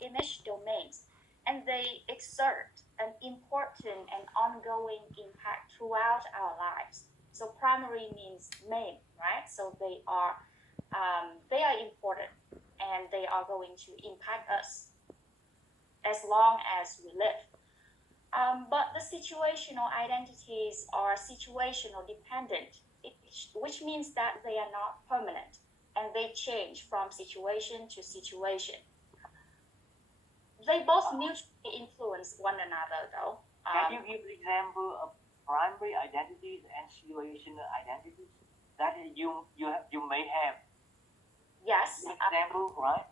image domains, and they exert an important and ongoing impact throughout our lives. So primary means main, right? So they are important and they are going to impact us as long as we live. But the situational identities are situational dependent, which means that they are not permanent and they change from situation to situation. They both mutually influence one another, though. Can you give example of primary identities and situational identities that you may have? Yes. Example, right?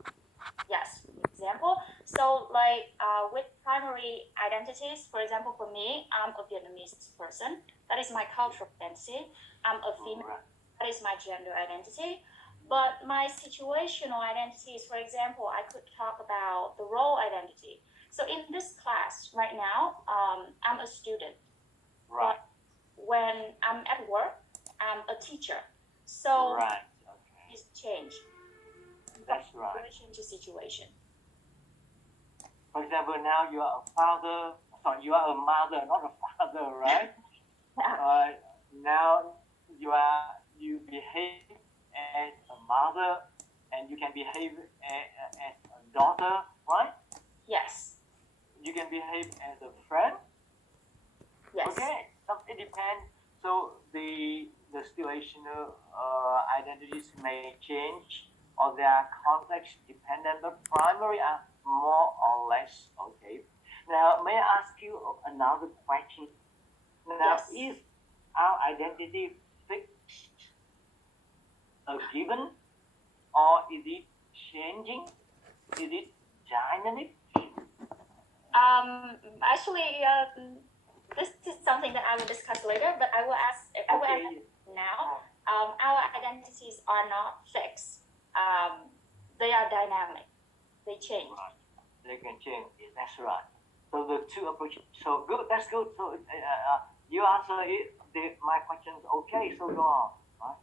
Yes, example. So like with primary identities, for example, for me, I'm a Vietnamese person. That is my cultural identity. I'm a female. Right. That is my gender identity. But my situational identities, for example, I could talk about the role identity. So in this class right now, I'm a student. Right. But when I'm at work, I'm a teacher. So right. Okay. it's change. That's right. Situation to situation. For example, now you are a father. Sorry, you are a mother, not a father, right? Yeah. Now you behave as a mother, and you can behave as a daughter, right? Yes. You can behave as a friend. Yes. Okay, it depends. So the situational identities may change, or their context dependent, but primary are more or less okay. Now, may I ask you another question? Now, Yes. is our identity fixed, a given, or is it changing? Is it dynamic? Actually, this is something that I will discuss later, but I will ask. I will ask now. Our identities are not fixed. They are dynamic. They change. Right. They can change. That's right. So the two approaches. So good. That's good. So you answer it. My question's okay. So go on. Right.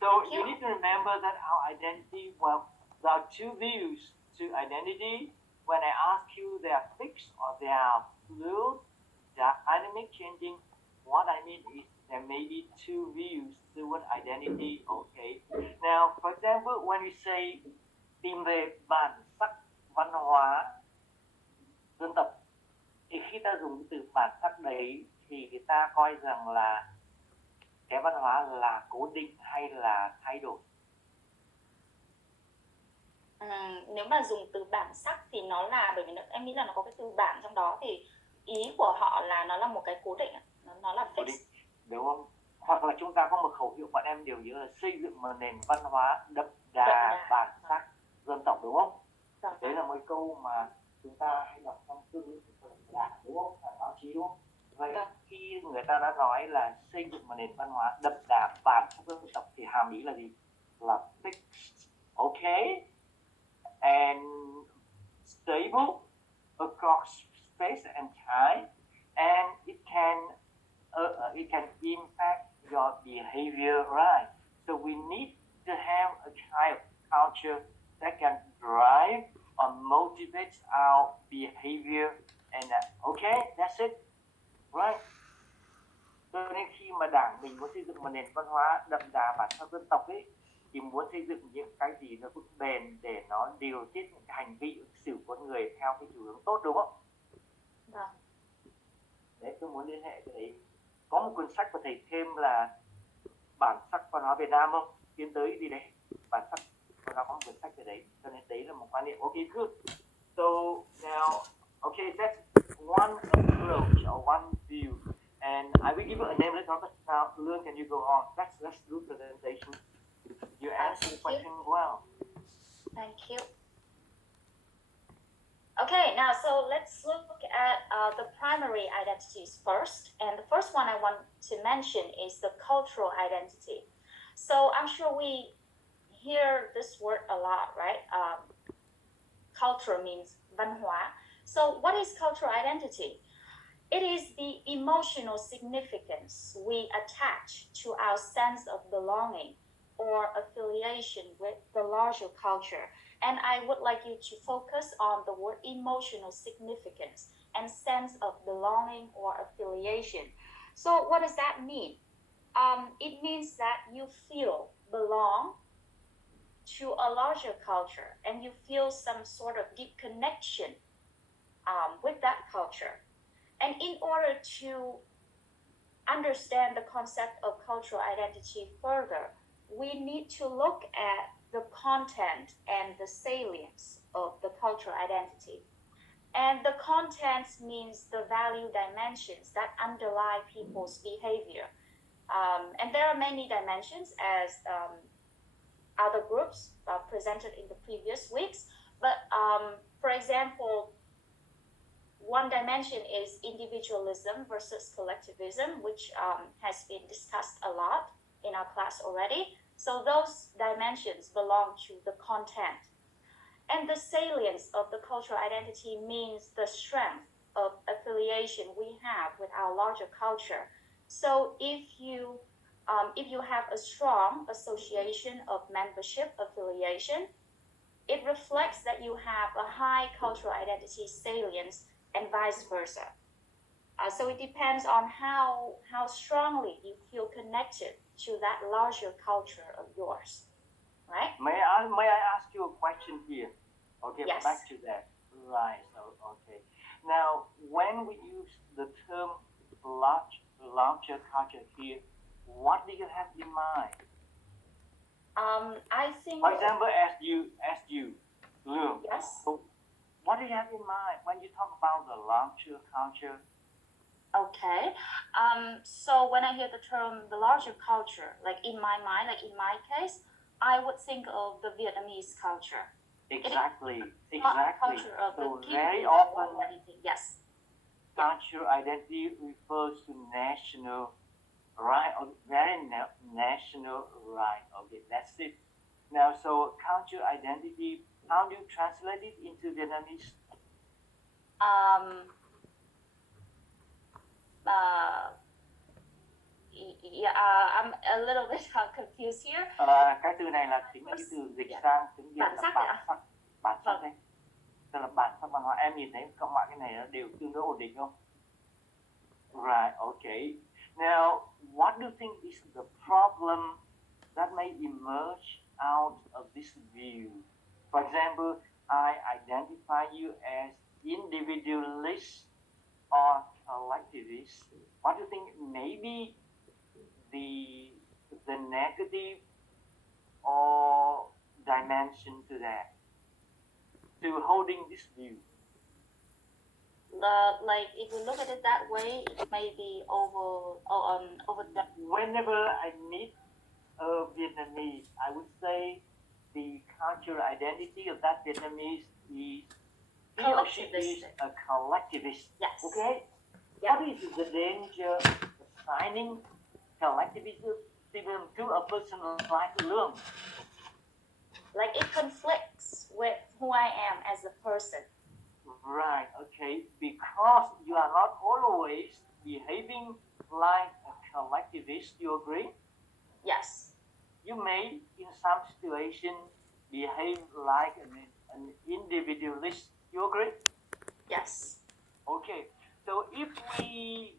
So you need to remember that our identity. Well, there are two views to identity. When I ask you, they are fixed or they are fluid, dynamic, changing. What I mean is there may be two views to an identity. Okay. Now, for example, when we say tìm về bản sắc văn hóa dân tộc, thì khi ta dùng từ bản sắc đấy thì người ta coi rằng là cái văn hóa là cố định hay là thay đổi. Nếu mà dùng từ bản sắc thì nó là, bởi vì em nghĩ là nó có cái từ bản trong đó, thì ý của họ là nó là một cái cố định, nó là fix. Đúng không? Hoặc là chúng ta có một khẩu hiệu bọn em đều nhớ là xây dựng một nền văn hóa đậm đà bản sắc dân tộc, đúng không? Đấy là một câu mà chúng ta hay đọc trong cương lĩnh của Đảng, đúng không? Báo chí, đúng không? Vậy khi người ta đã nói là xây dựng một nền văn hóa đậm đà bản sắc dân tộc thì hàm ý là gì? Là fixed, okay, and stable across space and time, and it can impact your behavior, right? So we need to have a kind of culture that can drive or motivate our behavior, and okay, that's it, right? Cho nên khi mà Đảng mình muốn xây dựng một nền văn hóa đậm đà bản sắc dân tộc ấy, thì muốn xây dựng những cái gì nó vững bền để nó điều tiết những cái hành vi ứng xử của người theo cái chiều hướng tốt, đúng không? Vâng. Đấy, tôi muốn liên hệ cái đấy. Có một cuốn sách của thầy thêm là bản sắc văn hóa Việt Nam không? Tiến tới gì đấy? Bản sắc văn hóa có một cuốn sách ở đấy. Cho nên đấy là một quan niệm. Okay, good. So now, okay, that's one approach or one view. And I will give you a name later on, but now, Lương, can you go on? Let's do presentation. You answer the question well. Thank you. Okay, now so let's look at the primary identities first. And the first one I want to mention is the cultural identity. So I'm sure we hear this word a lot, right? Culture means văn hóa. So what is cultural identity? It is the emotional significance we attach to our sense of belonging or affiliation with the larger culture. And I would like you to focus on the word emotional significance and sense of belonging or affiliation. So what does that mean? It means that you feel belong to a larger culture and you feel some sort of deep connection with that culture. And in order to understand the concept of cultural identity further, we need to look at the content and the salience of the cultural identity. And the contents means the value dimensions that underlie people's behavior. And there are many dimensions as other groups presented in the previous weeks. But for example, one dimension is individualism versus collectivism, which has been discussed a lot in our class already. So those dimensions belong to the content. And the salience of the cultural identity means the strength of affiliation we have with our larger culture. So if you have a strong association of membership affiliation, it reflects that you have a high cultural identity salience and vice versa. So it depends on how strongly you feel connected to that larger culture of yours, right? May I ask you a question here? Okay, Yes. back to that. Right. So okay. Now, when we use the term larger culture here, what do you have in mind? I think. For example, as you, Lương. Yes. So what do you have in mind when you talk about the larger culture? Okay. So when I hear the term the larger culture, like in my mind, like in my case, I would think of the Vietnamese culture. Exactly. Culture of So the very often, yes. cultural identity refers to national right, or very national right. Okay, that's it. Now, so cultural identity, how do you translate it into Vietnamese? I'm a little bit confused here. Cái từ này là chính cái từ dịch sang tiếng Việt là bản sắc đấy. Tức là bản sắc văn hóa. Em nhìn thấy các bạn cái này nó đều tương đối ổn định không? Right, okay. Now, what do you think is the problem that may emerge out of this view? For example, I identify you as individualist or collectivist. What do you think maybe the negative or dimension to that, to holding this view? Like if you look at it that way, it may be over. Whenever I meet a Vietnamese, I would say the cultural identity of that Vietnamese is he or she is a collectivist. Yes. Okay. Yeah. What is the danger of assigning collectivism to a person like Lương? Like it conflicts with who I am as a person. Right, okay, because you are not always behaving like a collectivist, you agree? Yes. You may, in some situation, behave like an individualist, you agree? Yes. Okay, so if we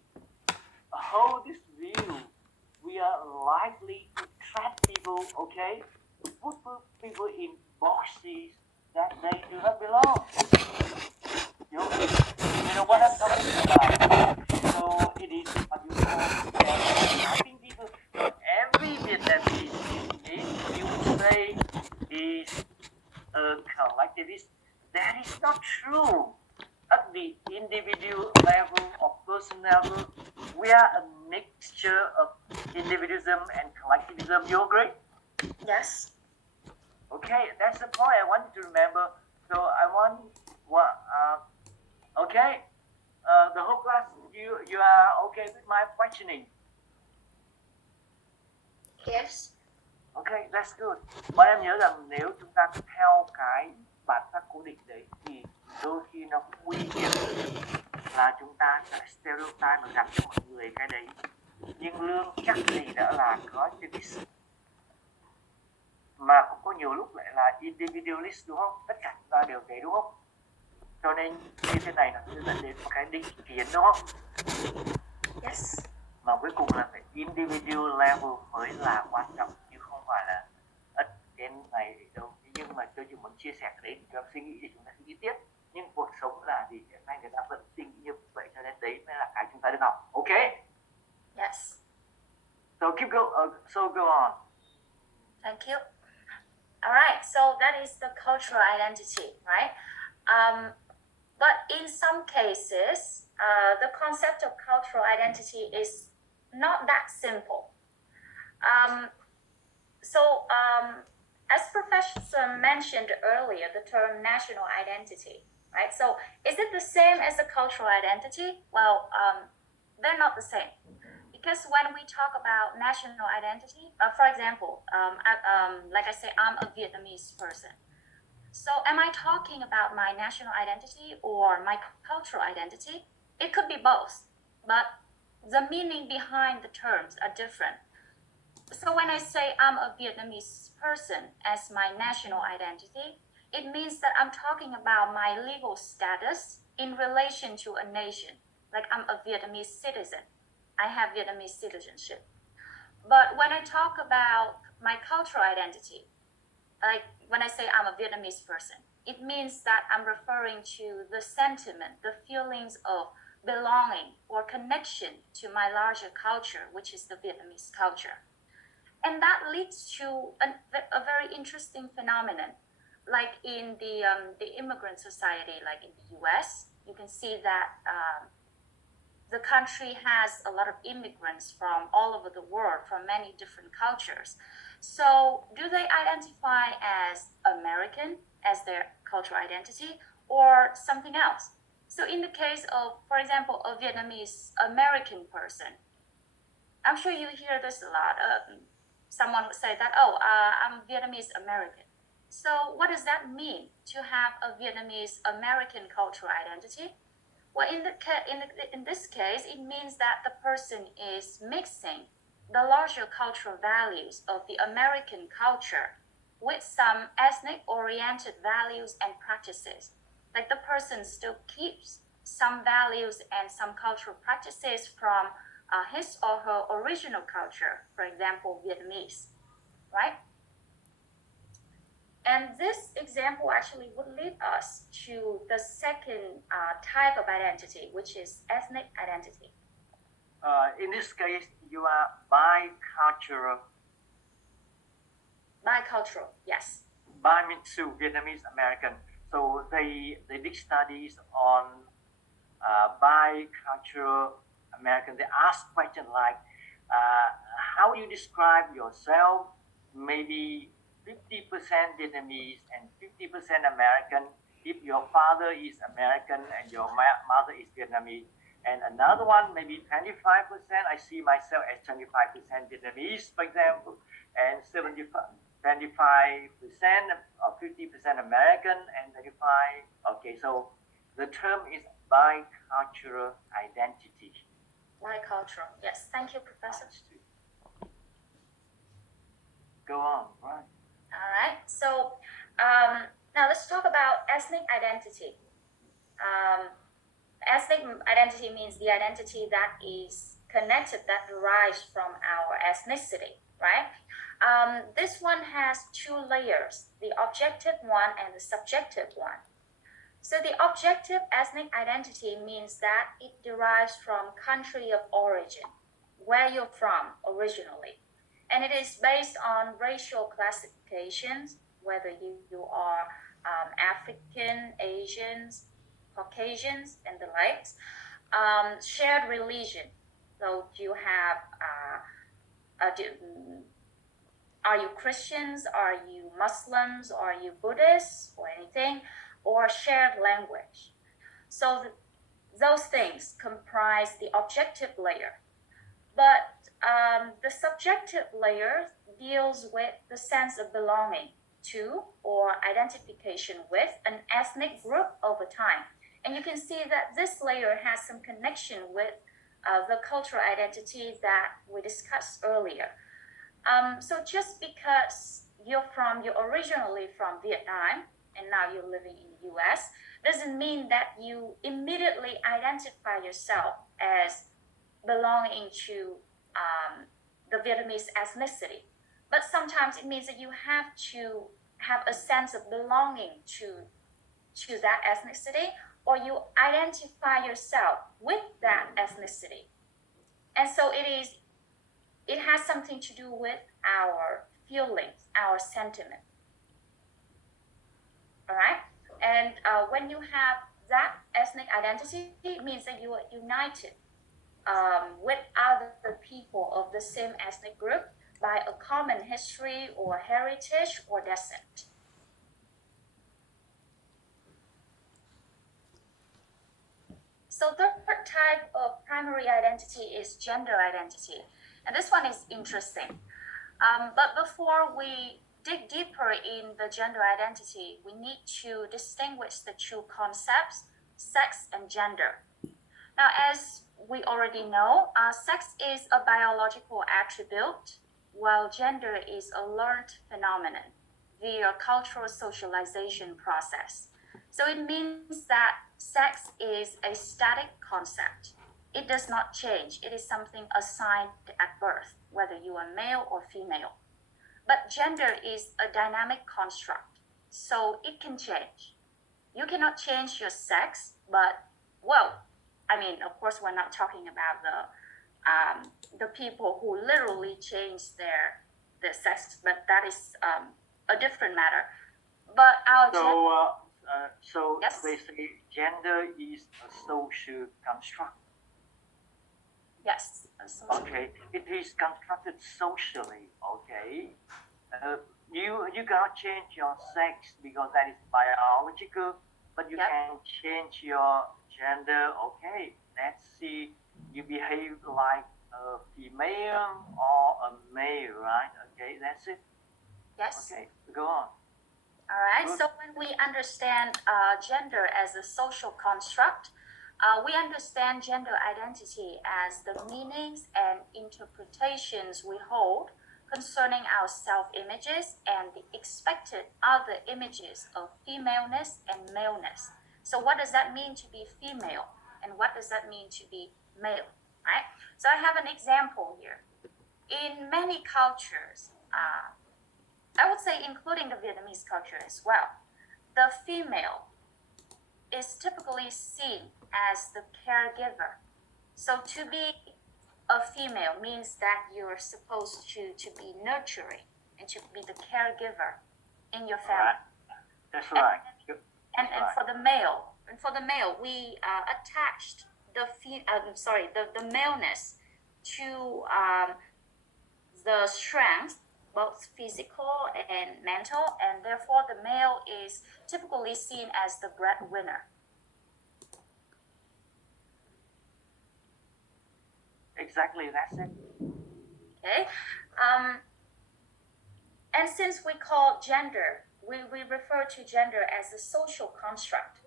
hold this view, we are likely to trap people, okay? To put people in boxes that they do not belong. You know what I'm talking about. So it is what you call trapping people. So every Vietnamese, if you would say is a collectivist, that is not true. At the individual level or person level, we are a mixture of individualism and collectivism. You agree? Yes. Okay, that's the point I want you to remember. So I want okay. The whole class, you are okay with my questioning? Yes. Okay, that's good. Bọn em nhớ rằng nếu chúng ta cứ theo cái bản sắc cố định đấy thì đôi khi nó nguy hiểm là chúng ta sẽ stereotype và gặp cho mọi người cái đấy. Nhưng Lương chắc gì đã là collectivist. mà cũng có nhiều lúc lại là individualist, đúng không? Tất cả chúng ta đều thế, đúng không? Cho nên như thế này là dẫn đến một cái định kiến, đúng không? Yes. Mà cuối cùng là phải individual level mới là quan trọng, chứ không phải là cái này đâu. Nhưng mà tôi chỉ muốn chia sẻ cái đấy cho suy nghĩ để chúng ta suy nghĩ tiếp. Nhưng cuộc sống là gì, hiện nay người ta vẫn suy nghĩ như vậy, cho nên đấy mới là cái chúng ta được học. Ok. Yes. So so go on. Thank you. All right, so that is the cultural identity, right? But in some cases, the concept of cultural identity is not that simple. As Professor mentioned earlier, the term national identity, right? So is it the same as the cultural identity? Well, they're not the same. Because when we talk about national identity, for example, like I say, I'm a Vietnamese person. So am I talking about my national identity or my cultural identity? It could be both, but the meaning behind the terms are different. So when I say I'm a Vietnamese person as my national identity, it means that I'm talking about my legal status in relation to a nation. Like I'm a Vietnamese citizen. I have Vietnamese citizenship. But when I talk about my cultural identity, like when I say I'm a Vietnamese person, it means that I'm referring to the sentiment, the feelings of belonging or connection to my larger culture, which is the Vietnamese culture. And that leads to a very interesting phenomenon. Like in the immigrant society, like in the US, you can see that the country has a lot of immigrants from all over the world, from many different cultures. So do they identify as American, as their cultural identity, or something else? So in the case of, for example, a Vietnamese American person, I'm sure you hear this a lot. Someone would say that, I'm Vietnamese American. So what does that mean to have a Vietnamese American cultural identity? Well, in this case, it means that the person is mixing the larger cultural values of the American culture with some ethnic-oriented values and practices. Like the person still keeps some values and some cultural practices from his or her original culture, for example, Vietnamese, right? And this example actually would lead us to the second type of identity, which is ethnic identity. In this case, you are bicultural. Bicultural, yes. Bi means to Vietnamese American. So they did studies on bicultural American. They ask questions like, how you describe yourself? Maybe 50% Vietnamese and 50% American. If your father is American and your mother is Vietnamese. And another one, maybe 25%. I see myself as 25% Vietnamese, for example, and 25% or 50% American and 25. Okay, so the term is bicultural identity. Bicultural, yes. Thank you, Professor. Go on, right. All right. So now let's talk about ethnic identity. Ethnic identity means the identity that is connected, that derives from our ethnicity, right? This one has two layers, the objective one and the subjective one. So the objective ethnic identity means that it derives from country of origin, where you're from originally. And it is based on racial classifications, whether you are African, Asians, Caucasians, and the likes. Shared religion. So do you have, are you Christians? Are you Muslims? Are you Buddhists or anything? Or shared language. So those things comprise the objective layer. But the subjective layer deals with the sense of belonging to or identification with an ethnic group over time. And you can see that this layer has some connection with the cultural identity that we discussed earlier. So just because you're originally from Vietnam and now you're living in the US, doesn't mean that you immediately identify yourself as belonging to the Vietnamese ethnicity. But sometimes it means that you have to have a sense of belonging to that ethnicity, or you identify yourself with that ethnicity. And so it has something to do with our feelings, our sentiment. All right? And when you have that ethnic identity, it means that you are united with other people of the same ethnic group by a common history or heritage or descent. So the third type of primary identity is gender identity. And this one is interesting. But before we dig deeper in the gender identity, we need to distinguish the two concepts, sex and gender. Now, as we already know, sex is a biological attribute, while gender is a learned phenomenon via cultural socialization process. So it means that sex is a static concept. It does not change. It is something assigned at birth, whether you are male or female. But gender is a dynamic construct, so it can change. You cannot change your sex, but, well, I mean, of course, we're not talking about the people who literally change their sex, but that is a different matter. But our so yes? they say gender is a social construct. Yes. Okay, it is constructed socially. Okay, you cannot change your sex because that is biological, but you Yep. can change your gender. Okay, let's see, you behave like a female or a male, right? Okay, that's it. Yes. Okay, go on. All right. Good. So when we understand gender as a social construct, we understand gender identity as the meanings and interpretations we hold concerning our self-images and the expected other images of femaleness and maleness. So what does that mean to be female? And what does that mean to be male? Right? So I have an example here. In many cultures, I would say including the Vietnamese culture as well, the female is typically seen as the caregiver. So to be a female means that you're supposed to be nurturing and to be the caregiver in your family. Right. That's right. And for the male, we attached the maleness to the strength, both physical and mental, and therefore the male is typically seen as the breadwinner. Exactly, that's it. Okay, and since we call gender, we refer to gender as a social construct.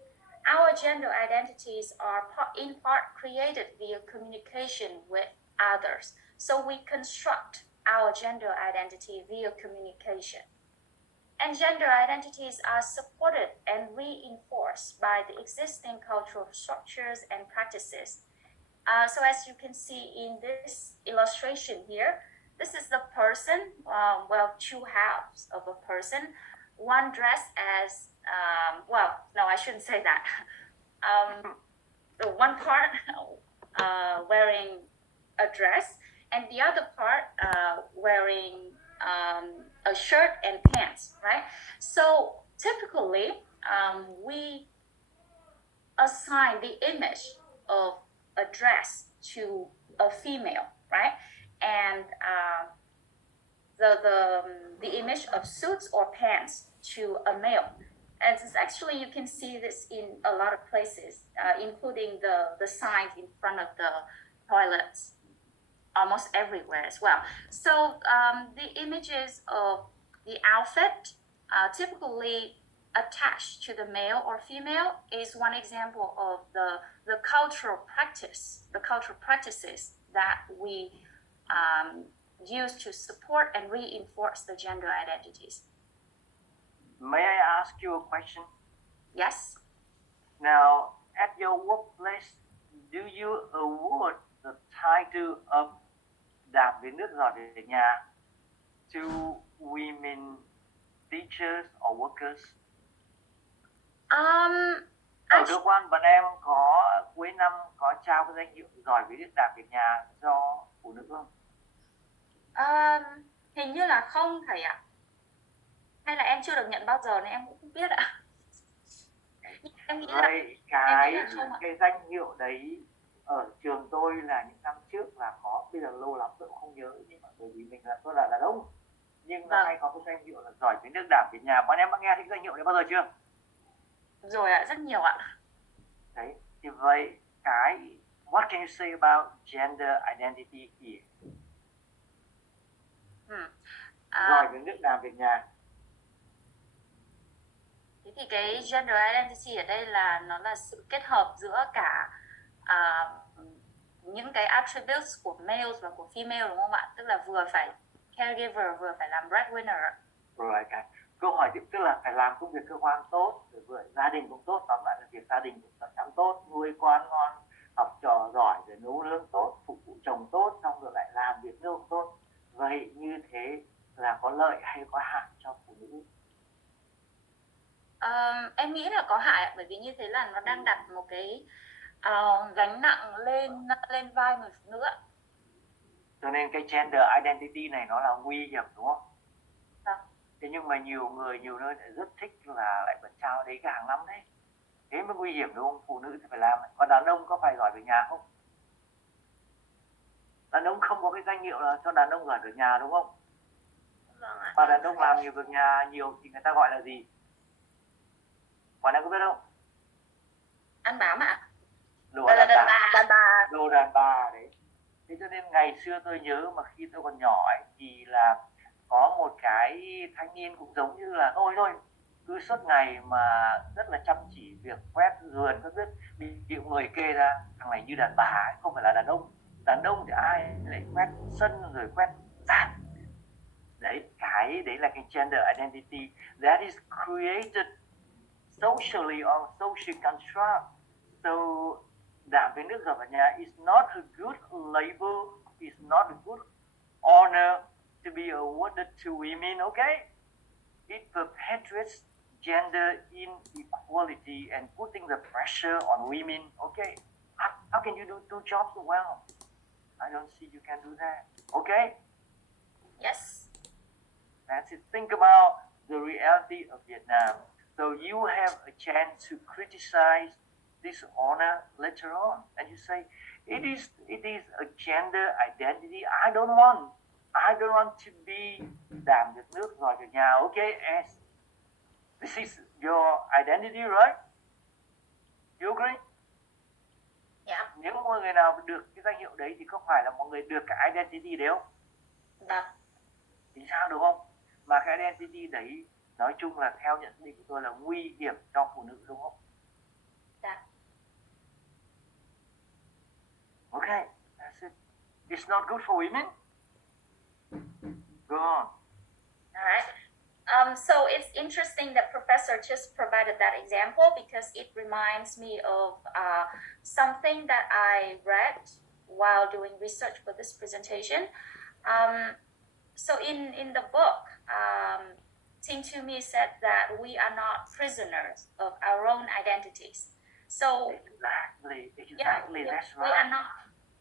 Our gender identities are in part created via communication with others. So we construct our gender identity via communication. And gender identities are supported and reinforced by the existing cultural structures and practices. So as you can see in this illustration here, this is the person, two halves of a person, one dressed as, I shouldn't say that. The one part wearing a dress, and the other part wearing a shirt and pants, right? So typically, we assign the image of a dress to a female, right? And the image of suits or pants to a male. And it's actually, you can see this in a lot of places, including the signs in front of the toilets, almost everywhere as well. So the images of the outfit typically attached to the male or female is one example of the cultural practices that we used to support and reinforce the gender identities. May I ask you a question? Yes. Now, at your workplace, do you award the title of Đảm về nước giỏi về nhà to women teachers or workers? Ở cơ quan bọn em có cuối năm có trao cái danh hiệu giỏi về nước đảm về nhà cho phụ nữ không? Hình như là không thầy ạ. Hay là em chưa được nhận bao giờ nên em cũng không biết ạ. Em nghĩ vậy cái danh hiệu đấy ở trường tôi là những năm trước là có, bây giờ lâu lắm tôi cũng không nhớ, nhưng mà bởi vì tôi là đàn ông nhưng nó hay có cái danh hiệu là giỏi về nước đảm về nhà. Bọn em đã nghe thấy cái danh hiệu đấy bao giờ chưa? Rồi ạ, rất nhiều ạ. Đấy, thì vậy cái what can you say about gender identity here? Giỏi về nước đảm về nhà. Thế thì cái gender identity ở đây là nó là sự kết hợp giữa cả những cái attributes của males và của female, đúng không ạ? Tức là vừa phải caregiver, vừa phải làm breadwinner. Rồi câu hỏi tức là phải làm công việc cơ quan tốt, rồi vừa gia đình cũng tốt, tóm lại là việc gia đình cũng phải chăm tốt, nuôi con ngon, học trò giỏi, rồi nấu nướng tốt, phục vụ chồng tốt, xong rồi lại làm việc nước tốt. Vậy như thế là có lợi hay có hại cho phụ nữ? Em nghĩ là có hại, bởi vì như thế là nó đang đặt một cái gánh nặng lên vai người phụ nữ. Cho nên cái gender identity này nó là nguy hiểm, đúng không? Thế nhưng mà nhiều nơi lại rất thích là lại bật trao đấy cái hàng năm đấy. Thế mới nguy hiểm, đúng không? Phụ nữ thì phải làm, còn đàn ông có phải giỏi về nhà không? Đàn ông không có cái danh hiệu là cho đàn ông giỏi về nhà, đúng không? Vâng ạ. Và đàn ông làm nhiều việc nhà nhiều thì người ta gọi là gì? Bạn em có biết không? Ăn bám ạ. Đồ đàn bà. Đồ đàn bà đấy. Thế cho nên ngày xưa tôi nhớ mà khi tôi còn nhỏ ấy, thì là có một cái thanh niên cũng giống như là tôi thôi, cứ suốt ngày mà rất là chăm chỉ việc quét vườn các thứ, bị người kê ra thằng này như đàn bà ấy, không phải là đàn ông. Đàn ông thì ai lại quét sân rồi quét sàn. Đấy, cái đấy là cái gender identity that is created socially or social construct. So đảm về nước giỏi về nhà is not a good label, is not a good honor to be awarded to women, okay? It perpetuates gender inequality and putting the pressure on women, okay? How can you do two jobs well? I don't see you can do that, okay? Yes. Let's think about the reality of Vietnam. So you have a chance to criticize this honor later on, and you say it is a gender identity. I don't want to be đảm việc nước giỏi về nhà. Okay, as this is your identity, right? You agree? Yeah. Nếu mọi người nào được cái danh hiệu đấy thì không phải là mọi người được cái identity đấy không? Dạ. Thì sao, đúng không? Mà cái identity đấy nói chung là theo nhận định của tôi là nguy hiểm cho phụ nữ, đúng không? Dạ. Okay, that's it. It's not good for women. Go on. All right. So it's interesting that Professor just provided that example because it reminds me of something that I read while doing research for this presentation. So in the book, Ting To Me said that we are not prisoners of our own identities. So exactly, yeah, that's right.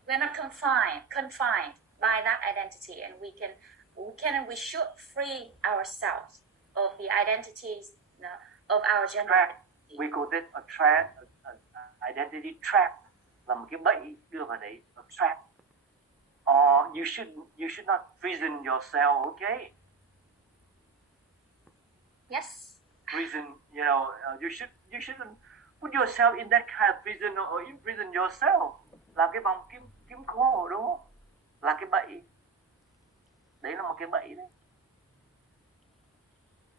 We're not confined by that identity, and we we should free ourselves of the identities of our gender. We call it a trap, an identity trap, là một cái bẫy đưa vào đấy, a trap. Or you should not prison yourself, okay? Yes. Prison, you shouldn't put yourself in that kind of prison or imprison yourself. Là cái vòng kiếm khô, đúng không? Là cái bẫy. Đấy là một cái bẫy đấy.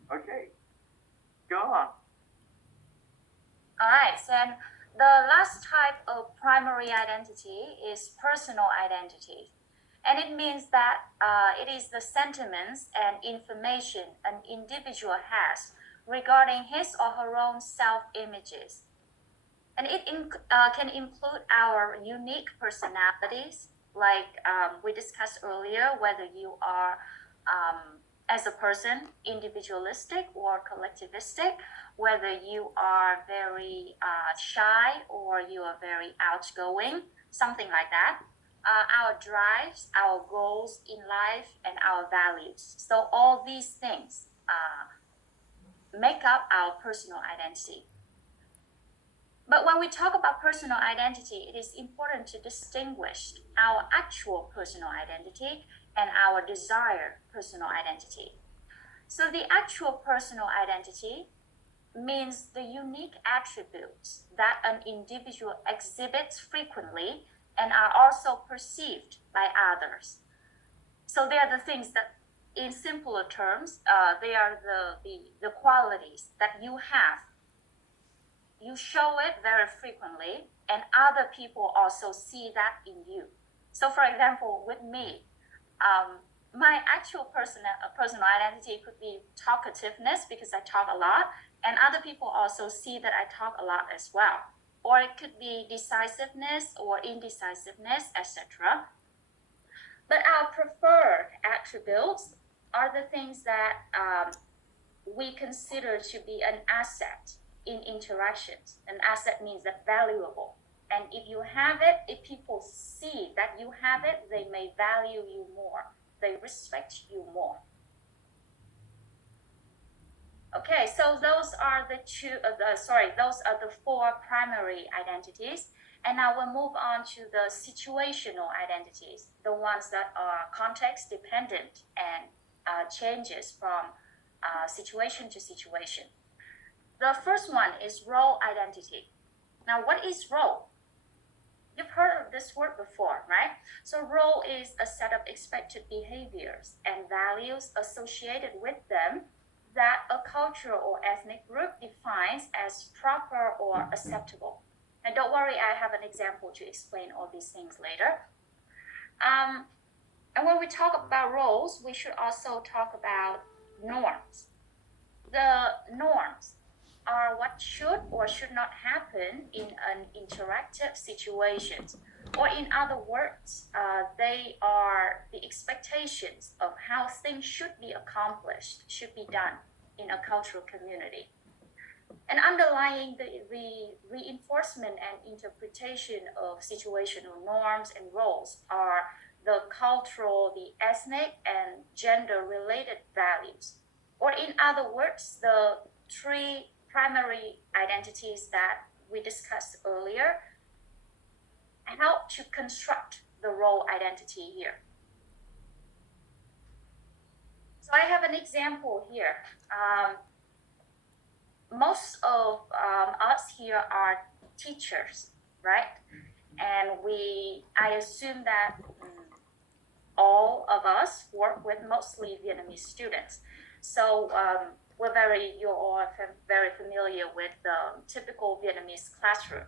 Okay. Go on. Alright, so the last type of primary identity is personal identity. And it means that it is the sentiments and information an individual has regarding his or her own self-images. And it can include our unique personalities, like we discussed earlier, whether you are, as a person, individualistic or collectivistic, whether you are very shy or you are very outgoing, something like that. Our drives, our goals in life, and our values. So all these things make up our personal identity. But when we talk about personal identity, it is important to distinguish our actual personal identity and our desired personal identity. So the actual personal identity means the unique attributes that an individual exhibits frequently and are also perceived by others. So they are the things that, in simpler terms, they are the qualities that you have. You show it very frequently, and other people also see that in you. So, for example, with me, my actual personal identity could be talkativeness because I talk a lot, and other people also see that I talk a lot as well. Or it could be decisiveness or indecisiveness, etc. But our preferred attributes are the things that we consider to be an asset in interactions. An asset means that valuable. And if you have it, if people see that you have it, they may value you more. They respect you more. Okay, so those are those are the four primary identities. And now we'll move on to the situational identities, the ones that are context dependent and changes from situation to situation. The first one is role identity. Now, what is role? You've heard of this word before, right? So role is a set of expected behaviors and values associated with them that a culture or ethnic group defines as proper or acceptable. And don't worry, I have an example to explain all these things later. And when we talk about roles, we should also talk about norms. The norms are what should or should not happen in an interactive situation. Or in other words, they are the expectations of how things should be accomplished, should be done in a cultural community. And underlying the reinforcement and interpretation of situational norms and roles are the cultural, the ethnic, and gender-related values. Or in other words, the three primary identities that we discussed earlier help to construct the role identity here. So I have an example here. Most of us here are teachers, right? And I assume that all of us work with mostly Vietnamese students. So you all are very familiar with the typical Vietnamese classroom.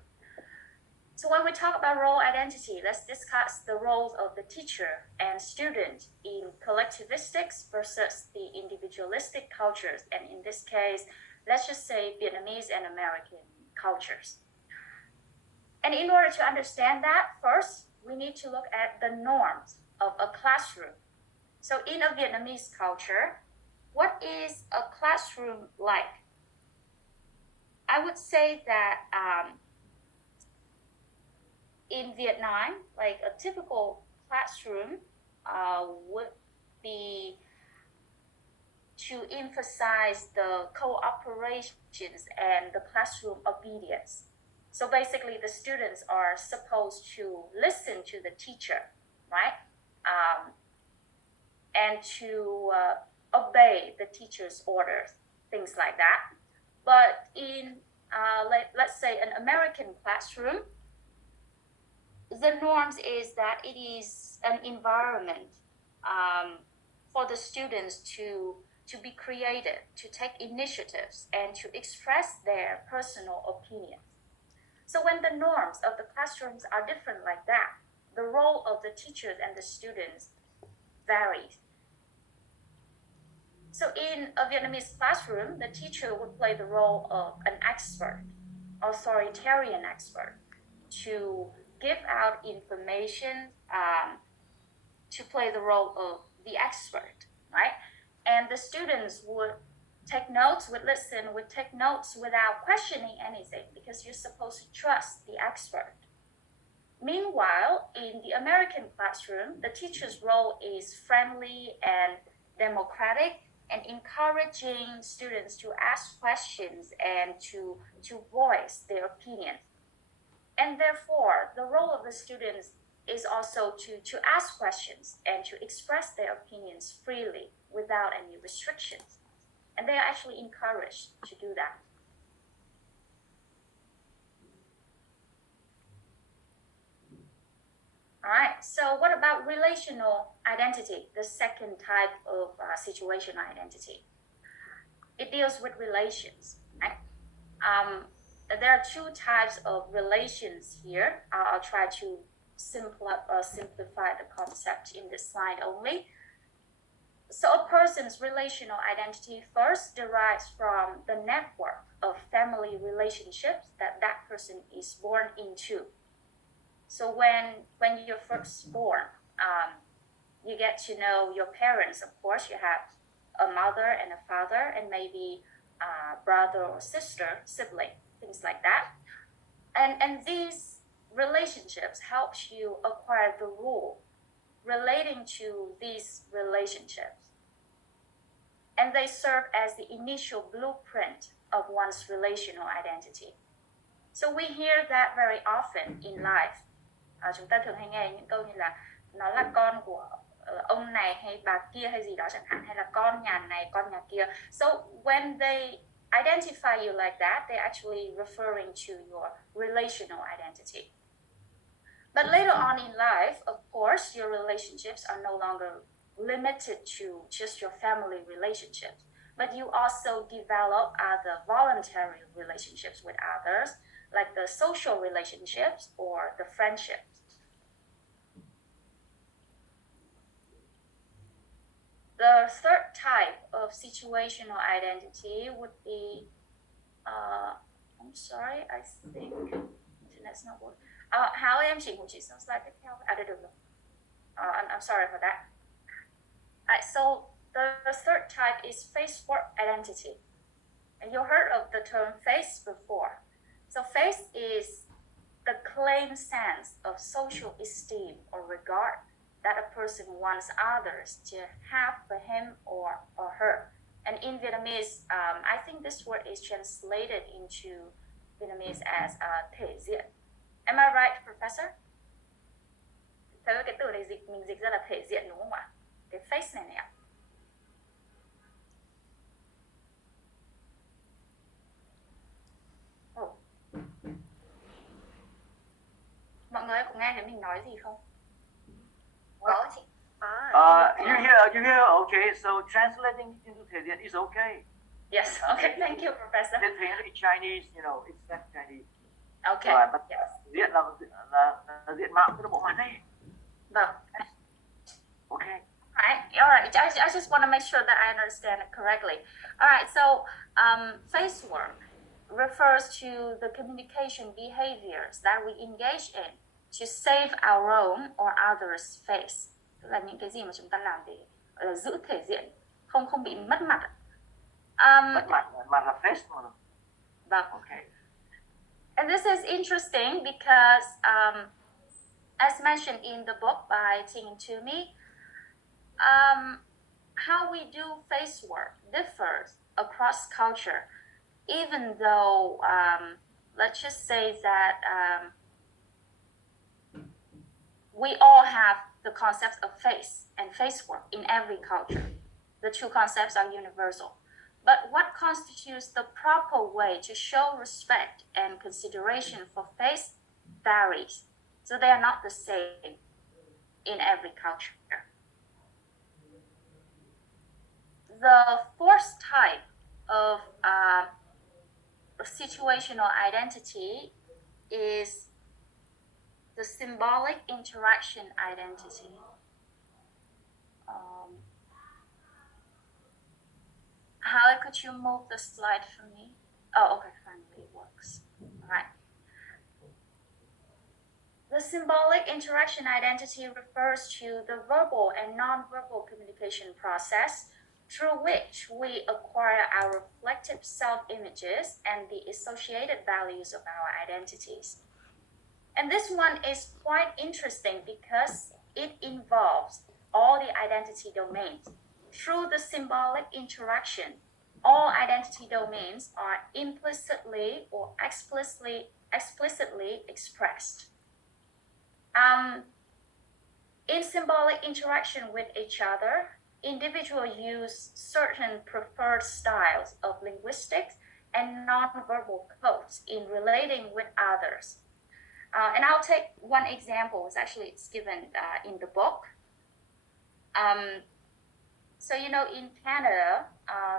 So when we talk about role identity, let's discuss the roles of the teacher and student in collectivistics versus the individualistic cultures. And in this case, let's just say Vietnamese and American cultures. And in order to understand that, first, we need to look at the norms of a classroom. So in a Vietnamese culture, what is a classroom like? I would say that in Vietnam, like a typical classroom would be to emphasize the cooperations and the classroom obedience. So basically, the students are supposed to listen to the teacher, right? And to obey the teacher's orders, things like that. But in, let's say, an American classroom, the norms is that it is an environment for the students to be creative, to take initiatives, and to express their personal opinions. So when the norms of the classrooms are different like that, the role of the teachers and the students varies. So in a Vietnamese classroom, the teacher would play the role of an expert, authoritarian expert, to give out information, to play the role of the expert, right? And the students would take notes, would listen, would take notes without questioning anything because you're supposed to trust the expert. Meanwhile, in the American classroom, the teacher's role is friendly and democratic and encouraging students to ask questions and to voice their opinions. And therefore, the role of the students is also to ask questions and to express their opinions freely without any restrictions. And they are actually encouraged to do that. All right, so what about relational identity, the second type of situational identity? It deals with relations, right? There are two types of relations here. I'll try to simplify the concept in this slide only. So a person's relational identity first derives from the network of family relationships that person is born into. So when you're first born, you get to know your parents. Of course, you have a mother and a father, and maybe a brother or sister, sibling, things like that. And these relationships helps you acquire the rule relating to these relationships. And they serve as the initial blueprint of one's relational identity. So we hear that very often in life. Chúng ta thường hay nghe những câu như là nó là con của ông này hay bà kia hay gì đó chẳng hạn, hay là con nhà này con nhà kia. So when they identify you like that, they're actually referring to your relational identity. But later on in life, of course, your relationships are no longer limited to just your family relationships, but you also develop other voluntary relationships with others, like the social relationships or the friendships. The third type of situational identity would be, I'm sorry, I think internet's not working. Hảo em chỉ một chỉ sang slide tiếp theo. Đây được rồi. I'm sorry for that. Alright, so the third type is face work identity. And you heard of the term face before. So face is the claimed sense of social esteem or regard that a person wants others to have for him or her. And in Vietnamese, I think this word is translated into Vietnamese as thể diện. Am I right, Professor? Thế cái từ này mình dịch ra là thể diện đúng không ạ? Cái face này ạ. Mọi người có nghe thấy mình nói gì không? Có chị. You hear? Okay, so translating into thể diện is okay. Yes. Okay. Thank you, Professor. Thể diện is Chinese, you know, it's that Chinese. Okay. But yes. Diện là diện mạo cái bộ mặt này. Vâng. Okay. All right. I just want to make sure that I understand it correctly. All right. So, face work refers to the communication behaviors that we engage in to save our own or others' face. Tức là những cái gì mà chúng ta làm để giữ thể diện, không bị mất mặt. Mất mặt là face mà. Vâng. Okay. And this is interesting because, as mentioned in the book by Ting and Toomey, how we do face work differs across culture, even though, let's just say that we all have the concepts of face and face work in every culture. The two concepts are universal. But what constitutes the proper way to show respect and consideration for face varies. So they are not the same in every culture. The fourth type of situational identity is the symbolic interaction identity. How could you move the slide for me? Oh, okay, finally it works. All right. The symbolic interaction identity refers to the verbal and non-verbal communication process through which we acquire our reflective self-images and the associated values of our identities. And this one is quite interesting because it involves all the identity domains. Through the symbolic interaction, all identity domains are implicitly or explicitly expressed. In symbolic interaction with each other, individuals use certain preferred styles of linguistics and non-verbal codes in relating with others. And I'll take one example. It's given in the book. So in Canada,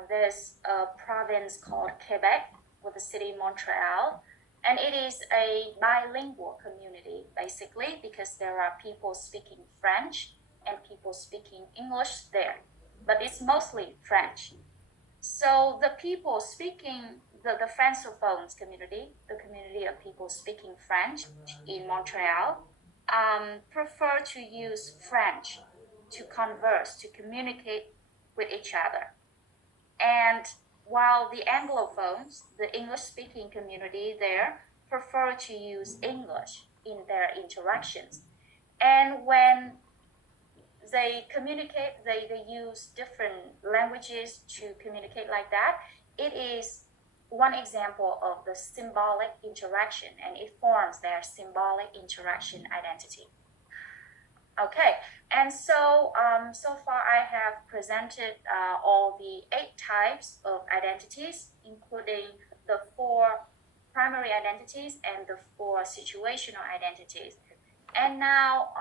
there's a province called Quebec with the city Montreal, and it is a bilingual community basically because there are people speaking French and people speaking English there, but it's mostly French. So the people speaking the Francophones community, the community of people speaking French in Montreal, prefer to use French to converse, to communicate with each other. And while the Anglophones, the English-speaking community there, prefer to use English in their interactions. And when they communicate, they use different languages to communicate like that. It is one example of the symbolic interaction, and it forms their symbolic interaction identity. Okay, and so far I have presented all the 8 types of identities, including the 4 primary identities and the 4 situational identities. And now